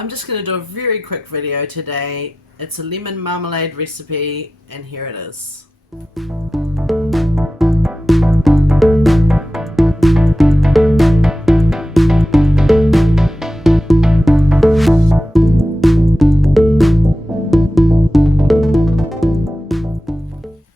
I'm just going to do a very quick video today. It's a lemon marmalade recipe, and here it is.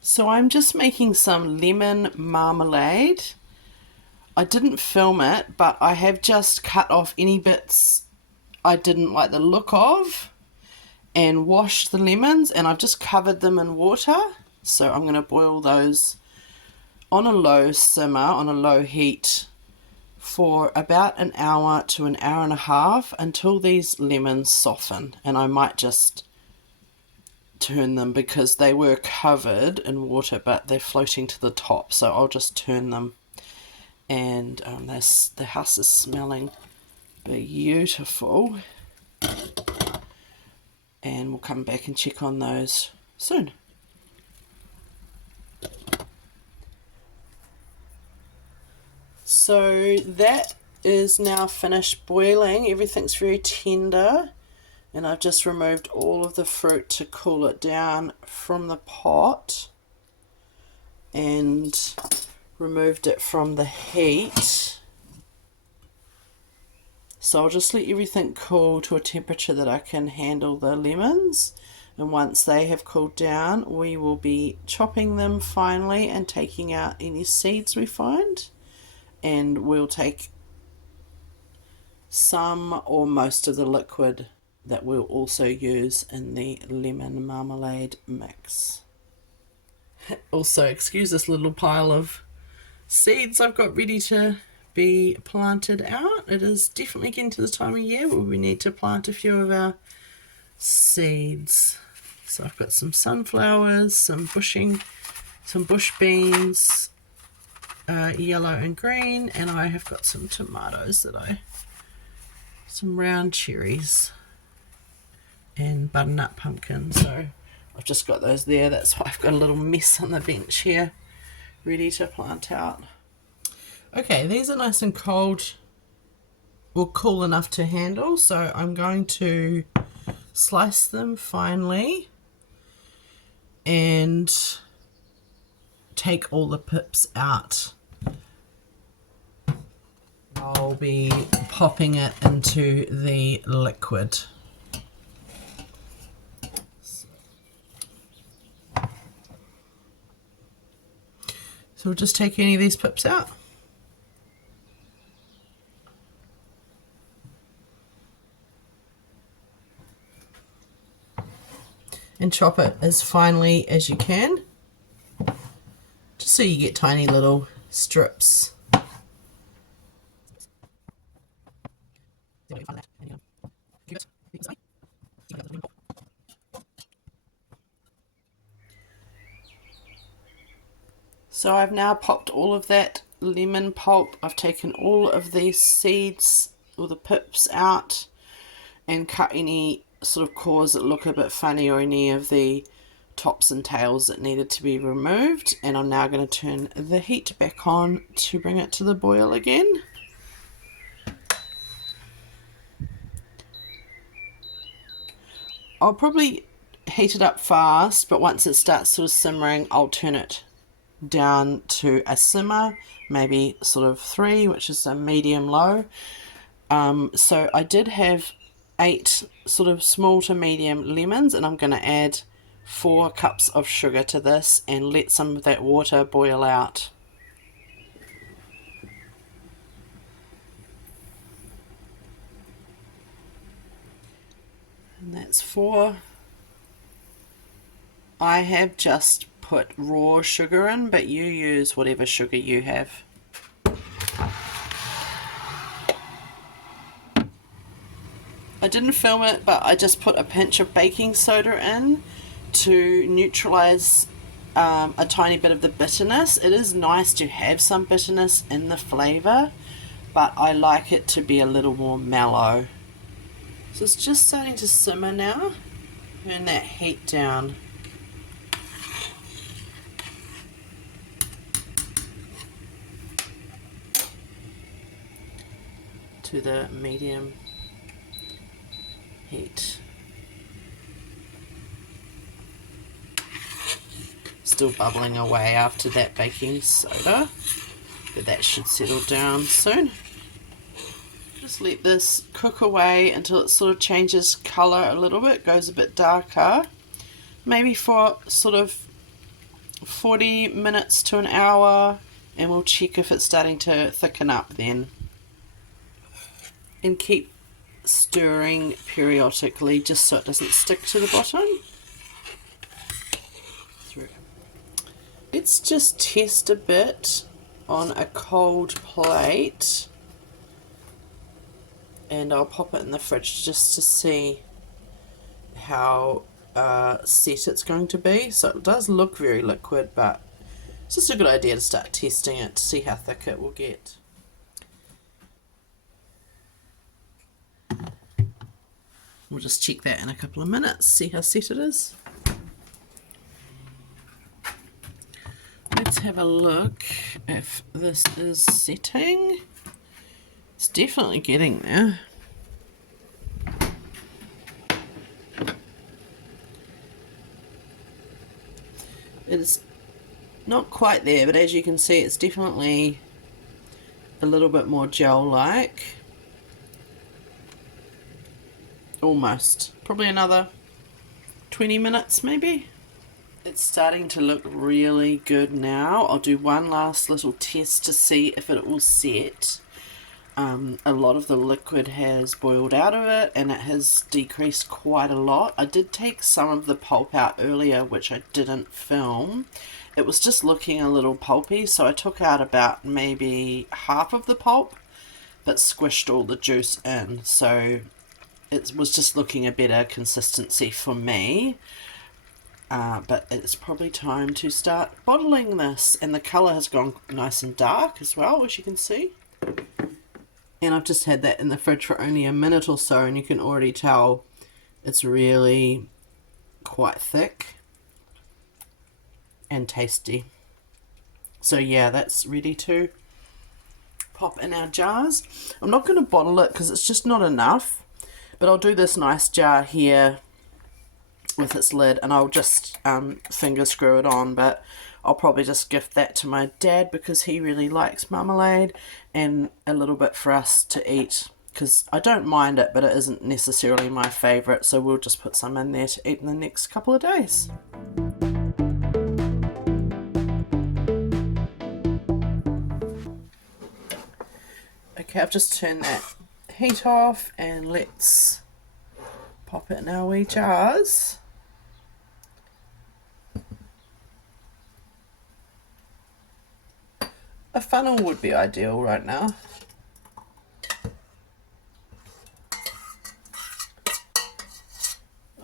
So I'm just making some lemon marmalade. I didn't film it, but I have just cut off any bits I didn't like the look of and washed the lemons, and I've just covered them in water. So I'm going to boil those on a low simmer, on a low heat, for about an hour to an hour and a half until these lemons soften. And I might just turn them because they were covered in water, but they're floating to the top, so I'll just turn them. And the house is smelling beautiful, and we'll come back and check on those soon. So that is now finished boiling. Everything's very tender, and I've just removed all of the fruit to cool it down from the pot and removed it from the heat. So I'll just let everything cool to a temperature that I can handle the lemons, and once they have cooled down we will be chopping them finely and taking out any seeds we find, and we'll take some or most of the liquid that we'll also use in the lemon marmalade mix. Also, excuse this little pile of seeds I've got ready to be planted out. It is definitely getting to the time of year where we need to plant a few of our seeds. So I've got some sunflowers, some bush beans, yellow and green, and I have got some tomatoes some round cherries and butternut pumpkin. So I've just got those there. That's why I've got a little mess on the bench here ready to plant out. Okay, these are nice and cold, or cool enough to handle, so I'm going to slice them finely and take all the pips out. I'll be popping it into the liquid. So we'll just take any of these pips out. And chop it as finely as you can, just so you get tiny little strips. So I've now popped all of that lemon pulp. I've taken all of the seeds or the pips out and cut any sort of cores that look a bit funny or any of the tops and tails that needed to be removed. And I'm now going to turn the heat back on to bring it to the boil again. I'll probably heat it up fast, but once it starts sort of simmering, I'll turn it down to a simmer, maybe sort of 3, which is a medium low. So I did have 8 sort of small to medium lemons, and I'm going to add 4 cups of sugar to this and let some of that water boil out. And that's 4. I have just put raw sugar in, but you use whatever sugar you have. I didn't film it, but I just put a pinch of baking soda in to neutralize a tiny bit of the bitterness. It is nice to have some bitterness in the flavor, but I like it to be a little more mellow. So it's just starting to simmer now. Turn that heat down. To the medium heat. Still bubbling away after that baking soda, but that should settle down soon. Just let this cook away until it sort of changes colour a little bit, goes a bit darker, maybe for sort of 40 minutes to an hour, and we'll check if it's starting to thicken up then. And keep stirring periodically just so it doesn't stick to the bottom. Let's just test a bit on a cold plate, and I'll pop it in the fridge just to see how set it's going to be. So it does look very liquid, but it's just a good idea to start testing it to see how thick it will get. We'll just check that in a couple of minutes, see how set it is. Let's have a look if this is setting. It's definitely getting there. It's not quite there, but as you can see, it's definitely a little bit more gel-like. Almost. Probably another 20 minutes maybe. It's starting to look really good now. I'll do one last little test to see if it will set. A lot of the liquid has boiled out of it and it has decreased quite a lot. I did take some of the pulp out earlier, which I didn't film. It was just looking a little pulpy, so I took out about maybe half of the pulp, but squished all the juice in, so it was just looking a better consistency for me. But it's probably time to start bottling this, and the colour has gone nice and dark as well, as you can see. And I've just had that in the fridge for only a minute or so, and you can already tell it's really quite thick and tasty. So yeah, that's ready to pop in our jars. I'm not going to bottle it because it's just not enough, but I'll do this nice jar here with its lid, and I'll just finger screw it on, but I'll probably just gift that to my dad because he really likes marmalade, and a little bit for us to eat because I don't mind it, but it isn't necessarily my favourite, so we'll just put some in there to eat in the next couple of days. Okay, I've just turned that heat off, and let's pop it in our wee jars. A funnel would be ideal right now.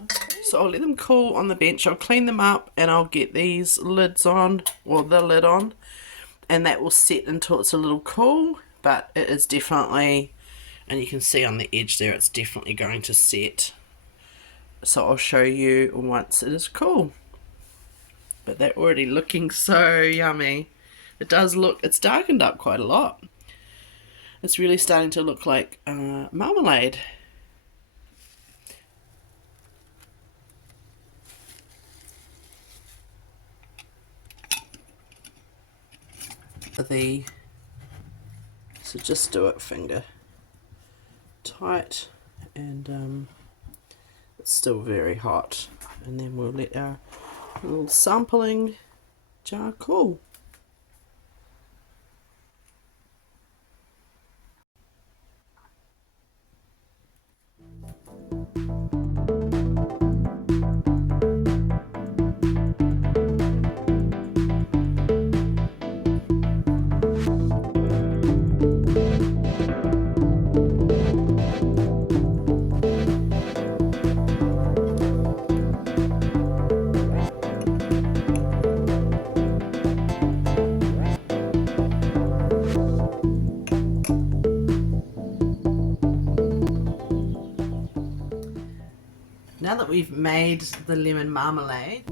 Okay. So I'll let them cool on the bench. I'll clean them up and I'll get these lids on, or the lid on, and that will set until it's a little cool, but it is definitely, and you can see on the edge there, it's definitely going to set. So I'll show you once it is cool. But they're already looking so yummy. It does look, it's darkened up quite a lot. It's really starting to look like marmalade. So just do it finger tight, and it's still very hot. And then we'll let our little sampling jar cool. Now that we've made the lemon marmalade,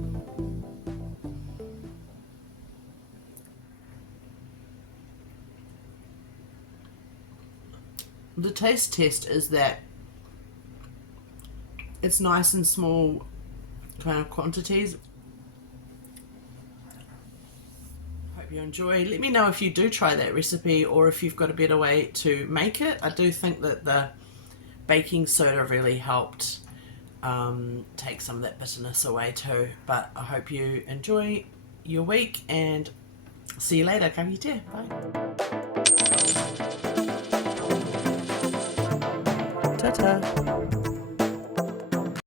the taste test is that It's nice and small kind of quantities. Hope you enjoy. Let me know if you do try that recipe or if you've got a better way to make it. I do think that the baking soda really helped take some of that bitterness away too. But I hope you enjoy your week and see you later. Ka kite. Bye. Ta-ta.